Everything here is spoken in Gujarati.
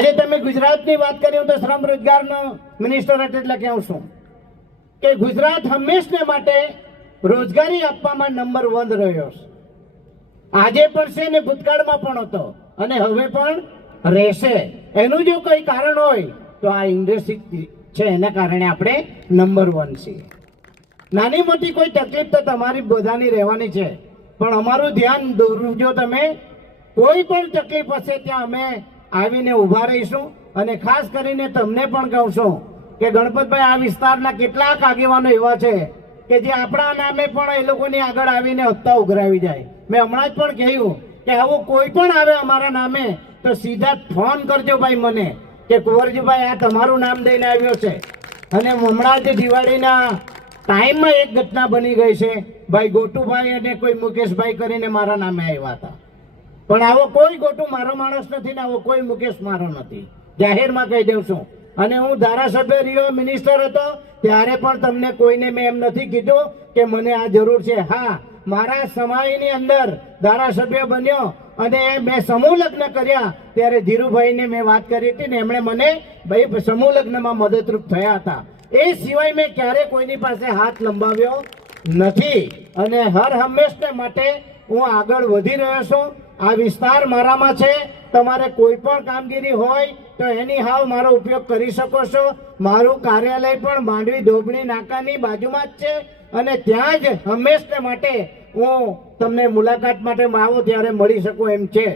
આજે તમે ગુજરાતની વાત કરી, હું તો શ્રમ રોજગારનો મિનિસ્ટર એટલે કહું છું કે ગુજરાત હંમેશને માટે રોજગારી આપવામાં નંબર 1 રહ્યો છે. આજે પણ છે ને ભૂતકાળમાં પણ હતો અને હવે પણ રહેશે. એનું જો કોઈ કારણ હોય તો આ ઇન્ડસ્ટ્રી છે, એના કારણે આપણે નંબર 1 છીએ. નાની મોટી કોઈ તકલીફ તો તમારી બધાની રહેવાની છે, પણ અમારું ધ્યાન દોરજો. તમે કોઈ પણ તકલીફ હશે ત્યાં અમે આવીને ઊભા રહીશું. અને ખાસ કરીને તમને પણ કહું છું કે ગણપતભાઈ, આ વિસ્તારના કેટલાક આગેવાનો એવા છે કે જે આપણા નામે પણ એ લોકોની આગળ આવીને હપ્તા ઉઘરાવી જાય. મેં હમણાં જ પણ કહ્યું કે આવું કોઈ પણ આવે અમારા નામે તો સીધા ફોન કરજો ભાઈ મને કે કુંવરજીભાઈ આ તમારું નામ દઈને આવ્યો છે. અને હમણાં જ દિવાળીના ટાઈમમાં એક ઘટના બની ગઈ છે. ભાઈ ગોટુભાઈ અને કોઈ મુકેશભાઈ કરીને મારા નામે આવ્યા હતા, પણ આવો કોઈ ગોટુ મારો માણસ નથી ને આવો કોઈ મુકેશ મારો નથી, જાહેરમાં કહી દઉં છું. અને હું ધારાસભ્ય રહ્યો, મિનિસ્ટર હતો, ત્યારે પણ તમને કોઈને મેં એમ નથી કીધું કે મને આ જરૂર છે. હા, મારા સમયની અંદર ધારાસભ્ય બન્યો અને મેં સમૂહ લગ્ન કર્યા ત્યારે ધીરુભાઈને મેં વાત કરી હતી ને એમણે મને ભાઈ સમૂહ લગ્નમાં મદદરૂપ થયા હતા. એ સિવાય મેં ક્યારે કોઈની પાસે હાથ લંબાવ્યો નથી. અને હર હંમેશને માટે હું આગળ વધી રહ્યો છું. આ વિસ્તાર મારામાં છે. તમારે કોઈ પણ કામગીરી હોય તો એની હાવ મારો ઉપયોગ કરી શકો છો. મારું કાર્યાલય પણ માંડવી ધોબણી નાકાની બાજુમાં જ છે અને ત્યાં જ હંમેશને માટે હું તમને મુલાકાત માટે આવો ત્યારે મળી શકું એમ છે.